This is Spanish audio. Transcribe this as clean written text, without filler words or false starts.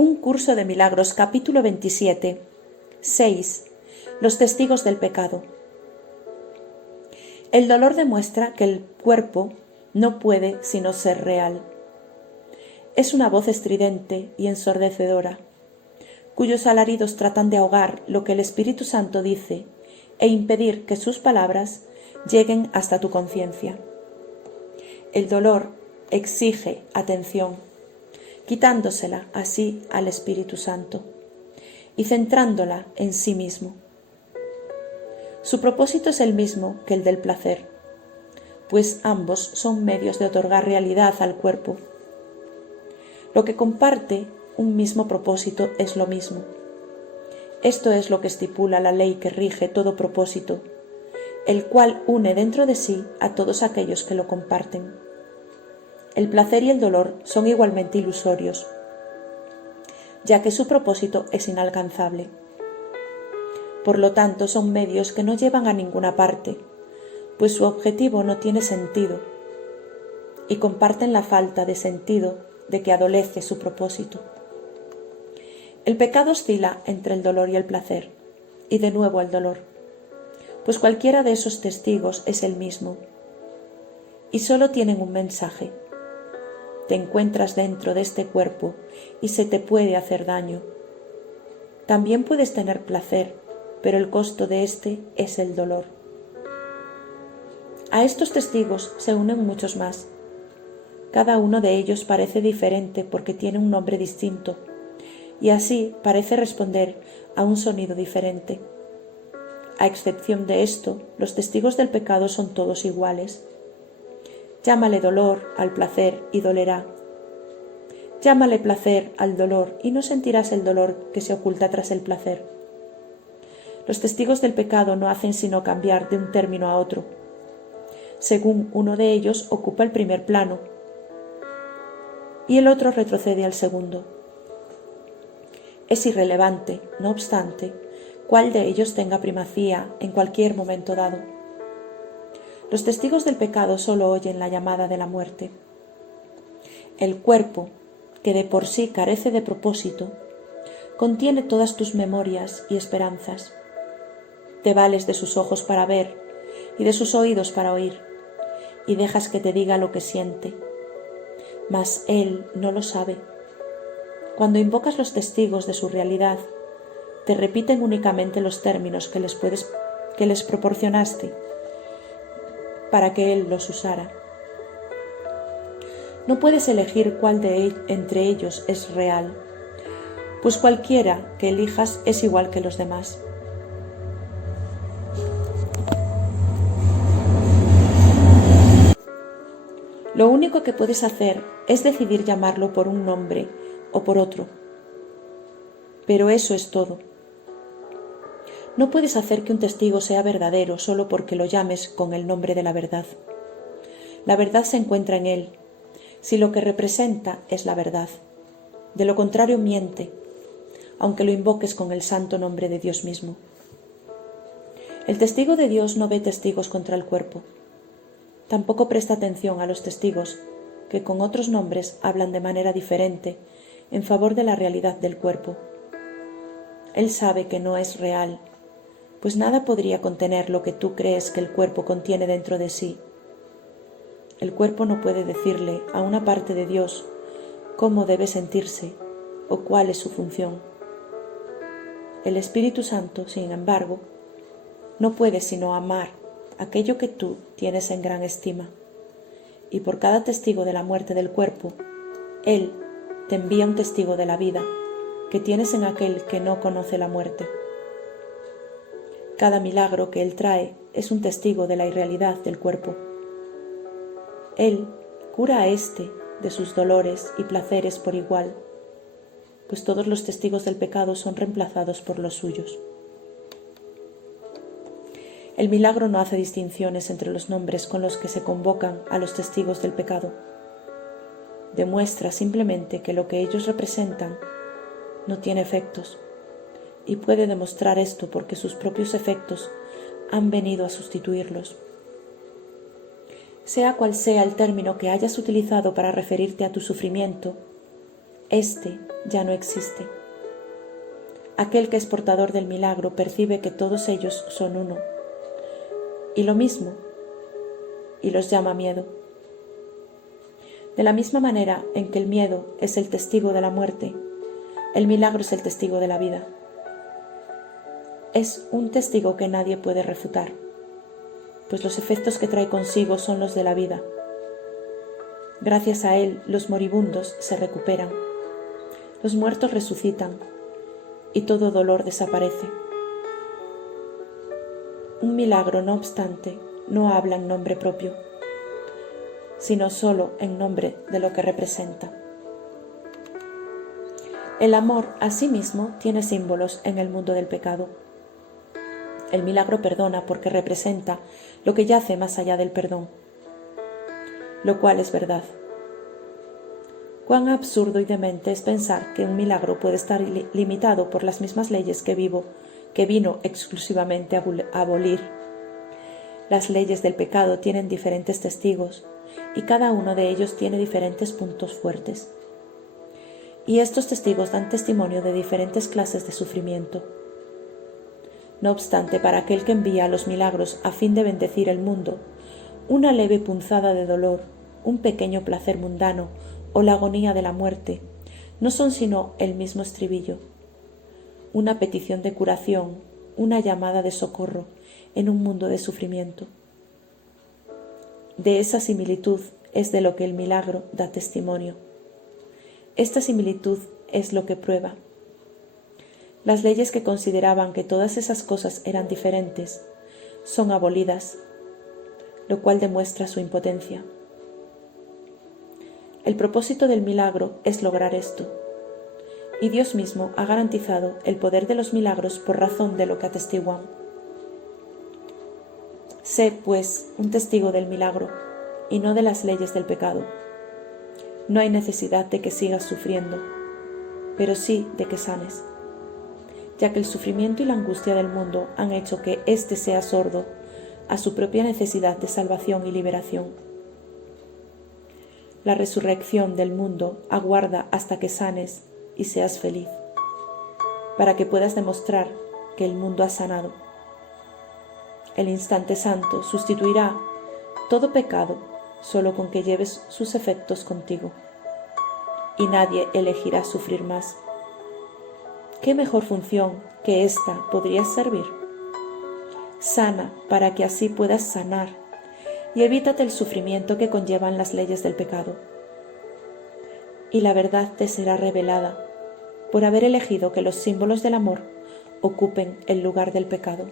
Un curso de milagros, capítulo 27. 6. Los testigos del pecado. El dolor demuestra que el cuerpo no puede sino ser real. Es una voz estridente y ensordecedora, cuyos alaridos tratan de ahogar lo que el Espíritu Santo dice e impedir que sus palabras lleguen hasta tu conciencia. El dolor exige atención, quitándosela así al Espíritu Santo y centrándola en sí mismo. Su propósito es el mismo que el del placer, pues ambos son medios de otorgar realidad al cuerpo. Lo que comparte un mismo propósito es lo mismo. Esto es lo que estipula la ley que rige todo propósito, el cual une dentro de sí a todos aquellos que lo comparten. El placer y el dolor son igualmente ilusorios, ya que su propósito es inalcanzable. Por lo tanto, son medios que no llevan a ninguna parte, pues su objetivo no tiene sentido, y comparten la falta de sentido de que adolece su propósito. El pecado oscila entre el dolor y el placer, y de nuevo el dolor, pues cualquiera de esos testigos es el mismo, y solo tienen un mensaje: te encuentras dentro de este cuerpo y se te puede hacer daño. También puedes tener placer, pero el costo de este es el dolor. A estos testigos se unen muchos más. Cada uno de ellos parece diferente porque tiene un nombre distinto, y así parece responder a un sonido diferente. A excepción de esto, los testigos del pecado son todos iguales. Llámale dolor al placer y dolerá. Llámale placer al dolor y no sentirás el dolor que se oculta tras el placer. Los testigos del pecado no hacen sino cambiar de un término a otro, según uno de ellos ocupa el primer plano y el otro retrocede al segundo. Es irrelevante, no obstante, cuál de ellos tenga primacía en cualquier momento dado. Los testigos del pecado solo oyen la llamada de la muerte. El cuerpo, que de por sí carece de propósito, contiene todas tus memorias y esperanzas. Te vales de sus ojos para ver y de sus oídos para oír, y dejas que te diga lo que siente. Mas él no lo sabe. Cuando invocas los testigos de su realidad, te repiten únicamente los términos que les proporcionaste para que él los usara. No puedes elegir cuál entre ellos es real, pues cualquiera que elijas es igual que los demás. Lo único que puedes hacer es decidir llamarlo por un nombre o por otro. Pero eso es todo. No puedes hacer que un testigo sea verdadero solo porque lo llames con el nombre de la verdad. La verdad se encuentra en él, si lo que representa es la verdad. De lo contrario miente, aunque lo invoques con el santo nombre de Dios mismo. El testigo de Dios no ve testigos contra el cuerpo. Tampoco presta atención a los testigos que con otros nombres hablan de manera diferente en favor de la realidad del cuerpo. Él sabe que no es real, pues nada podría contener lo que tú crees que el cuerpo contiene dentro de sí. El cuerpo no puede decirle a una parte de Dios cómo debe sentirse o cuál es su función. El Espíritu Santo, sin embargo, no puede sino amar aquello que tú tienes en gran estima, y por cada testigo de la muerte del cuerpo, Él te envía un testigo de la vida que tienes en aquel que no conoce la muerte. Cada milagro que Él trae es un testigo de la irrealidad del cuerpo. Él cura a éste de sus dolores y placeres por igual, pues todos los testigos del pecado son reemplazados por los suyos. El milagro no hace distinciones entre los nombres con los que se convocan a los testigos del pecado. Demuestra simplemente que lo que ellos representan no tiene efectos, y puede demostrar esto porque sus propios efectos han venido a sustituirlos. Sea cual sea el término que hayas utilizado para referirte a tu sufrimiento, Este ya no existe. Aquel que es portador del milagro percibe que todos ellos son uno, y lo mismo, y los llama miedo. De la misma manera en que el miedo es el testigo de la muerte, el milagro es el testigo de la vida. Es un testigo que nadie puede refutar, pues los efectos que trae consigo son los de la vida. Gracias a él, los moribundos se recuperan, los muertos resucitan y todo dolor desaparece. Un milagro, no obstante, no habla en nombre propio, sino solo en nombre de lo que representa. El amor, asimismo, tiene símbolos en el mundo del pecado. El milagro perdona porque representa lo que yace más allá del perdón, lo cual es verdad. Cuán absurdo y demente es pensar que un milagro puede estar limitado por las mismas leyes que vino exclusivamente a abolir. Las leyes del pecado tienen diferentes testigos y cada uno de ellos tiene diferentes puntos fuertes. Y estos testigos dan testimonio de diferentes clases de sufrimiento. No obstante, para aquel que envía los milagros a fin de bendecir el mundo, una leve punzada de dolor, un pequeño placer mundano o la agonía de la muerte no son sino el mismo estribillo, una petición de curación, una llamada de socorro en un mundo de sufrimiento. De esa similitud es de lo que el milagro da testimonio. Esta similitud es lo que prueba. Las leyes que consideraban que todas esas cosas eran diferentes son abolidas, lo cual demuestra su impotencia. El propósito del milagro es lograr esto, y Dios mismo ha garantizado el poder de los milagros por razón de lo que atestiguan. Sé, pues, un testigo del milagro y no de las leyes del pecado. No hay necesidad de que sigas sufriendo, pero sí de que sanes, ya que el sufrimiento y la angustia del mundo han hecho que éste sea sordo a su propia necesidad de salvación y liberación. La resurrección del mundo aguarda hasta que sanes y seas feliz, para que puedas demostrar que el mundo ha sanado. El instante santo sustituirá todo pecado solo con que lleves sus efectos contigo, y nadie elegirá sufrir más. ¿Qué mejor función que esta podrías servir? Sana para que así puedas sanar y evítate el sufrimiento que conllevan las leyes del pecado. Y la verdad te será revelada por haber elegido que los símbolos del amor ocupen el lugar del pecado.